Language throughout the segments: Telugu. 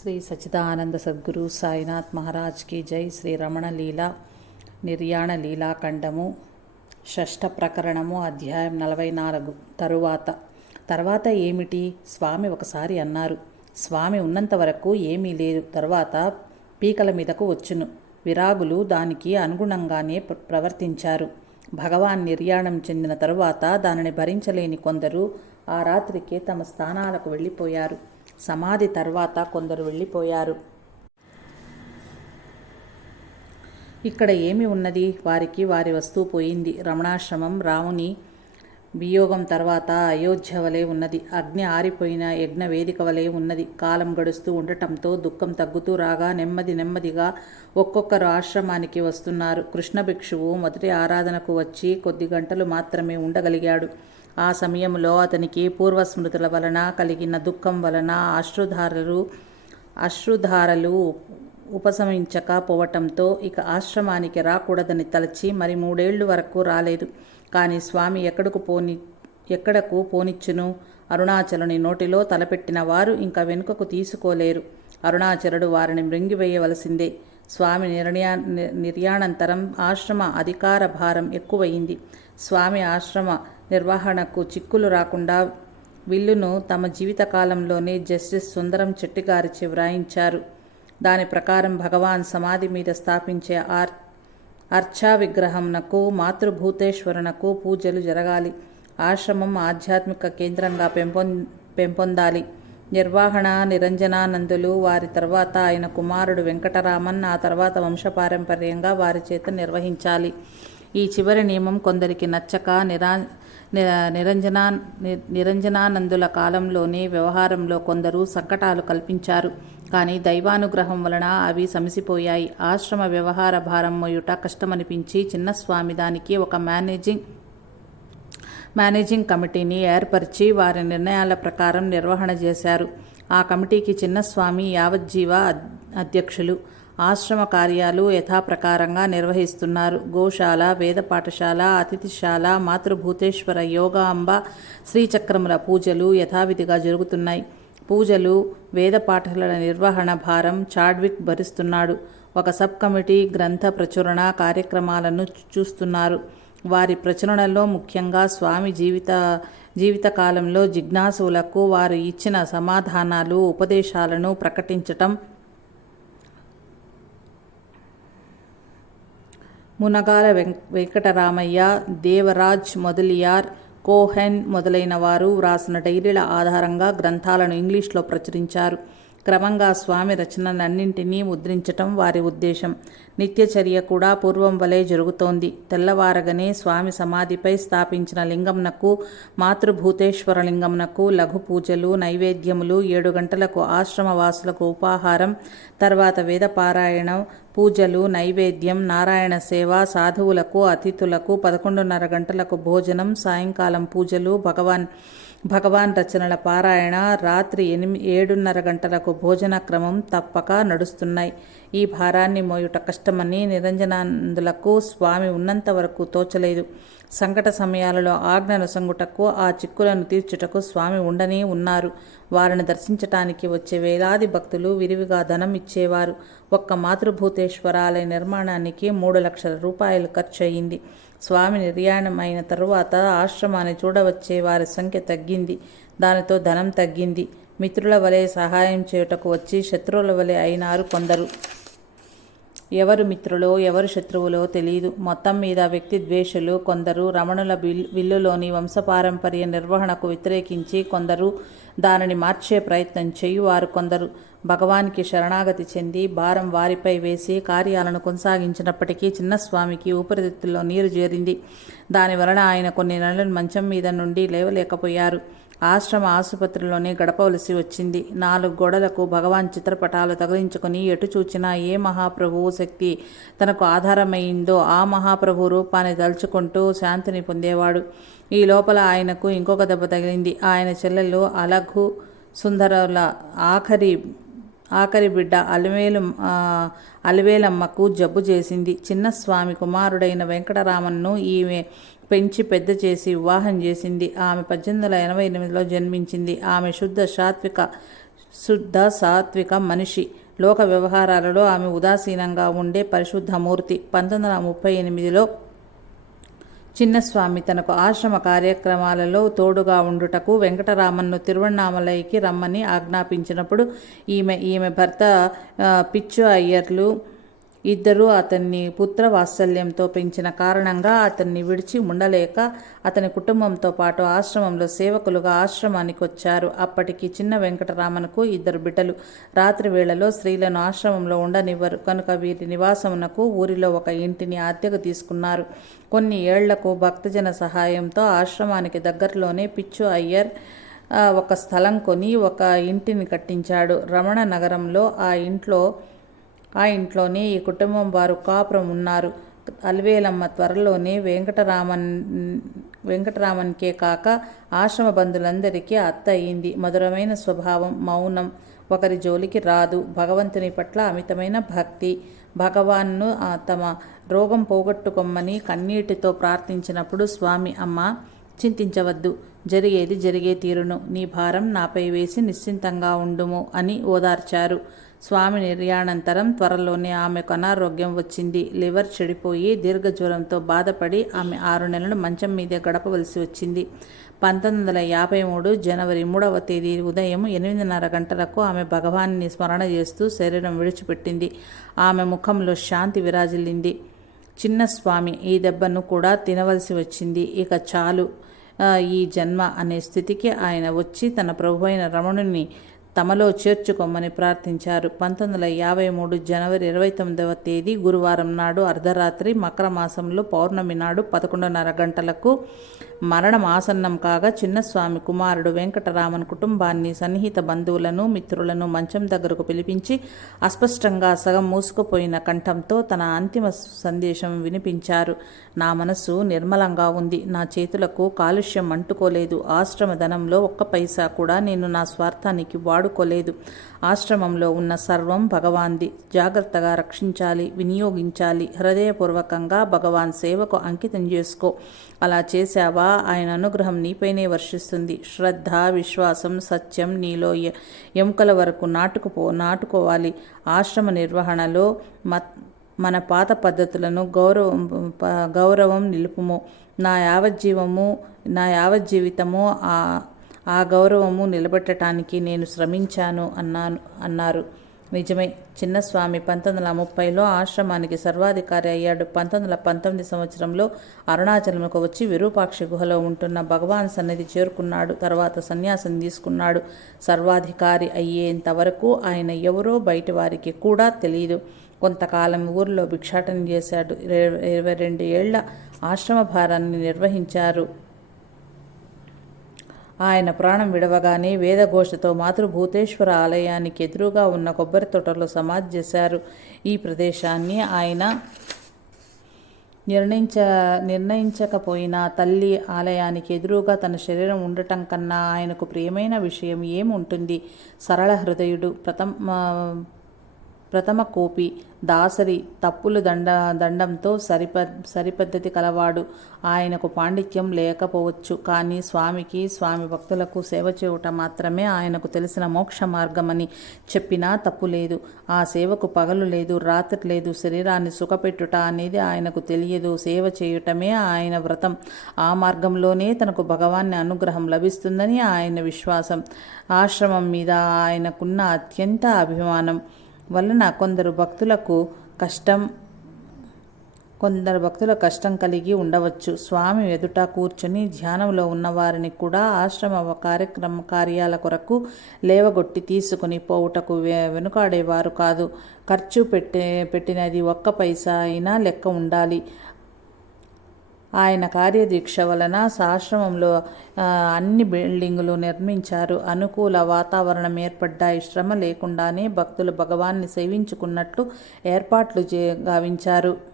శ్రీ సచిదానంద సద్గురు సాయినాథ్ మహారాజ్కి జై శ్రీ రమణ లీల నిర్యాణ లీలాఖండము. షష్ఠ ప్రకరణము అధ్యాయం నలభై నాలుగు. తరువాత. తర్వాత ఏమిటి? స్వామి ఒకసారి అన్నారు. స్వామి ఉన్నంత వరకు ఏమీ లేదు. తర్వాత పీకల మీదకు వచ్చును. విరాగులు దానికి అనుగుణంగానే ప్ర- ప్రవర్తించారు. భగవాన్ నిర్యాణం చెందిన తరువాత దానిని భరించలేని కొందరు ఆ రాత్రికే తమ స్థానాలకు వెళ్ళిపోయారు. సమాధి తర్వాత కొందరు వెళ్ళిపోయారు. ఇక్కడ ఏమి ఉన్నది? వారికి వారి వస్తువు పోయింది. రమణాశ్రమం రాముని వియోగం తర్వాత అయోధ్య వలె ఉన్నది. అగ్ని ఆరిపోయిన యజ్ఞ వేదిక వలె ఉన్నది. కాలం గడుస్తూ ఉండటంతో దుఃఖం తగ్గుతూ రాగా నెమ్మది నెమ్మదిగా ఒక్కొక్కరు ఆశ్రమానికి వస్తున్నారు. కృష్ణ భిక్షువు మొదటి ఆరాధనకు వచ్చి కొద్ది గంటలు మాత్రమే ఉండగలిగాడు. ఆ సమయంలో అతనికి పూర్వస్మృతుల వలన కలిగిన దుఃఖం వలన అశ్రుధారలు అశ్రుధారలు ఉపశమించకపోవటంతో ఇక ఆశ్రమానికి రాకూడదని తలచి మరి మూడేళ్ళు వరకు రాలేదు. కానీ స్వామి ఎక్కడకు పోని ఎక్కడకు పోనిచ్చును? అరుణాచలుని నోటిలో తలపెట్టిన వారు ఇంకా వెనుకకు తీసుకోలేరు. అరుణాచలుడు వారిని మృంగివేయవలసిందే. స్వామి నిర్ణయా నిర్యాణంతరం ఆశ్రమ అధికార భారం ఎక్కువయింది స్వామి ఆశ్రమ నిర్వహణకు చిక్కులు రాకుండా విల్లును తమ జీవితకాలంలోనే జస్టిస్ సుందరం చెట్టి చెట్టిగారిచే వ్రాయించారు దాని ప్రకారం భగవాన్ సమాధి మీద స్థాపించే ఆర్ అర్చా విగ్రహంనకు మాతృభూతేశ్వరునకు పూజలు జరగాలి. ఆశ్రమం ఆధ్యాత్మిక కేంద్రంగా పెంపొం పెంపొందాలి. నిర్వహణ నిరంజనానందులు వారి తర్వాత ఆయన కుమారుడు వెంకటరామన్ ఆ తర్వాత వంశపారంపర్యంగా వారి చేత నిర్వహించాలి. ఈ చివరి నియమం కొందరికి నచ్చక నిరా నిరంజనా నిరంజనానందుల కాలంలోనే వ్యవహారంలో కొందరు సంకటాలు కల్పించారు. కానీ దైవానుగ్రహం వలన అవి సమసిపోయాయి. ఆశ్రమ వ్యవహార భారం మోయుట కష్టమనిపించి చిన్నస్వామి దానికి ఒక మేనేజింగ్ మేనేజింగ్ కమిటీని ఏర్పరిచి వారి నిర్ణయాల ప్రకారం నిర్వహణ చేశారు. ఆ కమిటీకి చిన్నస్వామి యావజ్జీవ అద్- అధ్యక్షులు ఆశ్రమ కార్యాలు యథాప్రకారంగా నిర్వహిస్తున్నారు. గోశాల వేద పాఠశాల అతిథిశాల మాతృభూతేశ్వర యోగాంబ శ్రీచక్రముల పూజలు యథావిధిగా జరుగుతున్నాయి. పూజలు వేద పాఠశాలల నిర్వహణ భారం చాడ్విక్ భరిస్తున్నాడు. ఒక సబ్ కమిటీ గ్రంథ ప్రచురణ కార్యక్రమాలను చూస్తున్నారు. వారి ప్రచురణలో ముఖ్యంగా స్వామి జీవిత జీవితకాలంలో జిజ్ఞాసులకు వారు ఇచ్చిన సమాధానాలు ఉపదేశాలను ప్రకటించటం మునగాల వెం వెంకటరామయ్య దేవరాజ్ మొదలియార్ కోహెన్ మొదలైన వారు వ్రాసిన డైరీల ఆధారంగా గ్రంథాలను ఇంగ్లీష్లో ప్రచురించారు. క్రమంగా స్వామి రచనలన్నింటినీ ముద్రించటం వారి ఉద్దేశం. నిత్యచర్య కూడా పూర్వం వలె జరుగుతోంది. తెల్లవారగనే స్వామి సమాధిపై స్థాపించిన లింగంనకు మాతృభూతేశ్వర లింగంనకు లఘు పూజలు నైవేద్యములు ఏడు గంటలకు ఆశ్రమవాసులకు ఉపాహారం తర్వాత వేదపారాయణం పూజలు నైవేద్యం నారాయణ సేవ సాధువులకు అతిథులకు పదకొండున్నర గంటలకు భోజనం సాయంకాలం పూజలు భగవాన్ భగవాన్ రచనల పారాయణ రాత్రి ఎనిమి ఏడున్నర గంటలకు భోజన క్రమం తప్పక నడుస్తున్నాయి. ఈ భారాన్ని మోయుట కష్టమని నిరంజనానందులకు స్వామి ఉన్నంత వరకు తోచలేదు. సంకట సమయాలలో ఆజ్ఞను సంగుటకు ఆ చిక్కులను తీర్చుటకు స్వామి ఉండనే ఉన్నారు. వారిని దర్శించటానికి వచ్చే వేలాది భక్తులు విరివిగా ధనం ఇచ్చేవారు. ఒక్క మాతృభూతేశ్వరాలయ నిర్మాణానికి మూడు లక్షల రూపాయలు ఖర్చు అయింది స్వామి నిర్యాణం అయిన తరువాత ఆశ్రమాన్ని చూడవచ్చే వారి సంఖ్య తగ్గింది. దానితో ధనం తగ్గింది. మిత్రుల వలె సహాయం చేయుటకు వచ్చి శత్రువుల వలె అయినారు కొందరు. ఎవరు మిత్రులో ఎవరు శత్రువులో తెలియదు మొత్తం మీద వ్యక్తి ద్వేషులు కొందరు రమణుల బిల్ విల్లులోని వంశపారంపర్య నిర్వహణకు వ్యతిరేకించి కొందరు దానిని మార్చే ప్రయత్నం చేయువారు కొందరు. భగవానికి శరణాగతి చెంది భారం వారిపై వేసి కార్యాలను కొనసాగించినప్పటికీ చిన్నస్వామికి ఊపిరితిత్తుల్లో నీరు చేరింది. దాని వలన ఆయన కొన్ని నెలలు మంచం మీద నుండి లేవలేకపోయారు. ఆశ్రమ ఆసుపత్రిలోనే గడపవలసి వచ్చింది. నాలుగు గోడలకు భగవాన్ చిత్రపటాలు తగిలించుకుని ఎటు చూచినా ఏ మహాప్రభువు శక్తి తనకు ఆధారమైందో ఆ మహాప్రభు రూపాన్ని తలుచుకుంటూ శాంతిని పొందేవాడు. ఈ లోపల ఆయనకు ఇంకొక దెబ్బ తగిలింది. ఆయన చెల్లెలు అలఘు సుందరుల ఆఖరి ఆఖరి బిడ్డ అలివేలు అలివేలమ్మకు జబ్బు చేసింది. చిన్నస్వామి కుమారుడైన వెంకటరామన్ను ఈమె పెంచి పెద్ద చేసి వివాహం చేసింది. ఆమె పద్దెనిమిది వందల ఎనభై ఎనిమిదిలో జన్మించింది. ఆమె శుద్ధ సాత్విక శుద్ధ సాత్విక మనిషి. లోక వ్యవహారాలలో ఆమె ఉదాసీనంగా ఉండే పరిశుద్ధమూర్తి. పంతొమ్మిది వందల ముప్పై ఎనిమిదిలో చిన్నస్వామి తనకు ఆశ్రమ కార్యక్రమాలలో తోడుగా ఉండుటకు వెంకటరామన్ను తిరువణామలైకి రమ్మని ఆజ్ఞాపించినప్పుడు ఈమె ఈమె భర్త పిచ్చు అయ్యర్లు ఇద్దరూ అతన్ని పుత్ర వాత్సల్యంతో పెంచిన కారణంగా అతన్ని విడిచి ఉండలేక అతని కుటుంబంతో పాటు ఆశ్రమంలో సేవకులుగా ఆశ్రమానికి వచ్చారు. అప్పటికి చిన్న వెంకటరామన్కు ఇద్దరు బిడ్డలు. రాత్రి వేళలో స్త్రీలను ఆశ్రమంలో ఉండనివ్వరు. కనుక వీరి నివాసమునకు ఊరిలో ఒక ఇంటిని అద్దెకు తీసుకున్నారు. కొన్ని ఏళ్ళకు భక్తజన సహాయంతో ఆశ్రమానికి దగ్గరలోనే పిచ్చు అయ్యర్ ఒక స్థలం కొని ఒక ఇంటిని కట్టించాడు. రమణ నగరంలో ఆ ఇంట్లో ఆ ఇంట్లోనే ఈ కుటుంబం వారు కాపురం ఉన్నారు. అల్వేలమ్మ త్వరలోనే వెంకటరామన్ వెంకటరామన్కే కాక ఆశ్రమ బంధులందరికీ అత్త అయింది. మధురమైన స్వభావం మౌనం ఒకరి జోలికి రాదు. భగవంతుని పట్ల అమితమైన భక్తి. భగవాన్ను తమ రోగం పోగొట్టుకొమ్మని కన్నీటితో ప్రార్థించినప్పుడు స్వామి అమ్మ చింతించవద్దు. జరిగేది జరిగే తీరును నీ భారం నాపై వేసి నిశ్చింతంగా ఉండుము అని ఓదార్చారు. స్వామి నిర్యాణంతరం త్వరలోనే ఆమెకు అనారోగ్యం వచ్చింది. లివర్ చెడిపోయి దీర్ఘజ్వరంతో బాధపడి ఆమె ఆరు నెలలు మంచం మీదే గడపవలసి వచ్చింది. పంతొమ్మిది వందల యాభై మూడు జనవరి మూడవ తేదీ ఉదయం ఎనిమిదిన్నర గంటలకు ఆమె భగవాన్ని స్మరణ చేస్తూ శరీరం విడిచిపెట్టింది. ఆమె ముఖంలో శాంతి విరాజిల్లింది. చిన్న స్వామి ఈ దెబ్బను కూడా తినవలసి వచ్చింది. ఇక చాలు. ఈ జన్మ అనే స్థితికి ఆయన వచ్చి తన ప్రభు అయిన రమణుని తమలో చేర్చుకోమని ప్రార్థించారు. పంతొమ్మిది వందల యాభై మూడు జనవరి ఇరవై తొమ్మిదవ తేదీ గురువారం నాడు అర్ధరాత్రి మకర మాసంలో పౌర్ణమి నాడు పదకొండున్నర గంటలకు మరణం ఆసన్నం కాగా చిన్నస్వామి కుమారుడు వెంకటరామన్ కుటుంబాన్ని సన్నిహిత బంధువులను మిత్రులను మంచం దగ్గరకు పిలిపించి అస్పష్టంగా సగం మూసుకుపోయిన కంఠంతో తన అంతిమ సందేశం వినిపించారు. నా మనసు నిర్మలంగా ఉంది. నా చేతులకు కాలుష్యం అంటుకోలేదు. ఆశ్రమ ధనంలో ఒక్క పైసా కూడా నేను నా స్వార్థానికి వాడుకోలేదు. ఆశ్రమంలో ఉన్న సర్వం భగవాన్ది. జాగ్రత్తగా రక్షించాలి వినియోగించాలి. హృదయపూర్వకంగా భగవాన్ సేవకు అంకితం చేసుకో. అలా చేశావా? ఆయన అనుగ్రహం నీపైనే వర్షిస్తుంది. శ్రద్ధ విశ్వాసం సత్యం నీలో ఎముకల వరకు నాటుకుపో నాటుకోవాలి. ఆశ్రమ నిర్వహణలో మత్ మన పాత పద్ధతులను గౌరవం ప- గౌరవం నిలుపుము. నా యావజ్జీవము నా యావజ్జీవితము ఆ గౌరవము నిలబెట్టడానికి నేను శ్రమించాను అన్నాను అన్నారు. నిజమే. చిన్నస్వామి పంతొమ్మిది వందల ముప్పైలో ఆశ్రమానికి సర్వాధికారి అయ్యాడు. పంతొమ్మిది వందల పంతొమ్మిది సంవత్సరంలో అరుణాచలంకు వచ్చి విరూపాక్షి గుహలో ఉంటున్న భగవాన్ సన్నిధి చేరుకున్నాడు. తర్వాత సన్యాసం తీసుకున్నాడు. సర్వాధికారి అయ్యేంత వరకు ఆయన ఎవరో బయటి వారికి కూడా తెలియదు కొంతకాలం ఊరిలో భిక్షాటన చేశాడు. ఇరవై ఇరవై రెండు ఏళ్ళ ఆశ్రమ భారాన్ని నిర్వహించారు. ఆయన ప్రాణం విడవగానే వేదఘోషతో మాతృభూతేశ్వర ఆలయానికి ఎదురుగా ఉన్న కొబ్బరి తోటలో సమాధి చేశారు. ఈ ప్రదేశాన్ని ఆయన నిర్ణయించ నిర్ణయించకపోయినా తల్లి ఆలయానికి ఎదురుగా తన శరీరం ఉండటం కన్నా ఆయనకు ప్రియమైన విషయం ఏముంటుంది? సరళ హృదయుడు ప్రథమ ప్రథమ కోపి. దాసరి తప్పులు దండ దండంతో సరిప సరిపద్ధతి కలవాడు. ఆయనకు పాండిత్యం లేకపోవచ్చు. కానీ స్వామికి స్వామి భక్తులకు సేవ చేయుట మాత్రమే ఆయనకు తెలిసిన మోక్ష మార్గమని చెప్పినా తప్పు లేదు. ఆ సేవకు పగలు లేదు రాత్రి లేదు శరీరాన్ని సుఖపెట్టుట అనేది ఆయనకు తెలియదు. సేవ చేయుటమే ఆయన వ్రతం. ఆ మార్గంలోనే తనకు భగవాన్ని అనుగ్రహం లభిస్తుందని ఆయన విశ్వాసం. ఆశ్రమం మీద ఆయనకున్న అత్యంత అభిమానం. వలన కొందరు భక్తులకు కష్టం కొందరు భక్తుల కష్టం కలిగి ఉండవచ్చు. స్వామి ఎదుట కూర్చొని ధ్యానంలో ఉన్నవారిని కూడా ఆశ్రమ కార్యక్రమ కార్యాల కొరకు లేవగొట్టి తీసుకుని పోవుటకు వె- వెనుకాడేవారు కాదు. ఖర్చు పెట్టే పెట్టినది ఒక్క పైసా అయినా లెక్క ఉండాలి. ఆయన కార్యదీక్ష వలన ఆశ్రమంలో అన్ని బిల్డింగులు నిర్మించారు. అనుకూల వాతావరణం ఏర్పడ్డాయి. శ్రమ లేకుండానే భక్తులు భగవాన్ని సేవించుకున్నట్లు ఏర్పాట్లు చే గావించారు.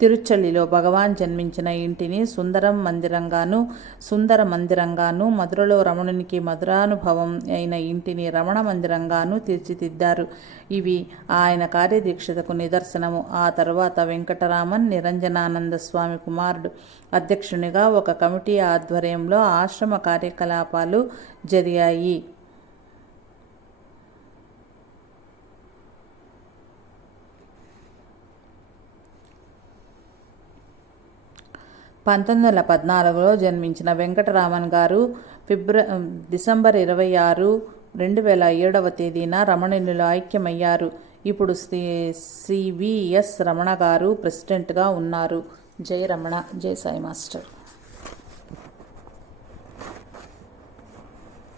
తిరుచల్లిలో భగవాన్ జన్మించిన ఇంటిని సుందరం మందిరంగాను సుందర మందిరంగాను మధురలో రమణునికి మధురానుభవం అయిన ఇంటిని రమణ మందిరంగాను తీర్చిదిద్దారు. ఇవి ఆయన కార్యదీక్షతకు నిదర్శనము. ఆ తరువాత వెంకటరామన్ నిరంజనానంద స్వామి కుమారుడు. అధ్యక్షునిగా ఒక కమిటీ ఆధ్వర్యంలో ఆశ్రమ కార్యకలాపాలు జరిగాయి. పంతొమ్మిది వందల పద్నాలుగులో జన్మించిన వెంకటరామన్ గారు ఫిబ్ర డిసెంబర్ ఇరవై ఆరు రెండు వేల ఏడవ తేదీన రమణునిలో ఐక్యమయ్యారు. ఇప్పుడు శ్రీ సివిఎస్ రమణ గారు ప్రెసిడెంట్గా ఉన్నారు. జై రమణ జై సాయి మాస్టర్.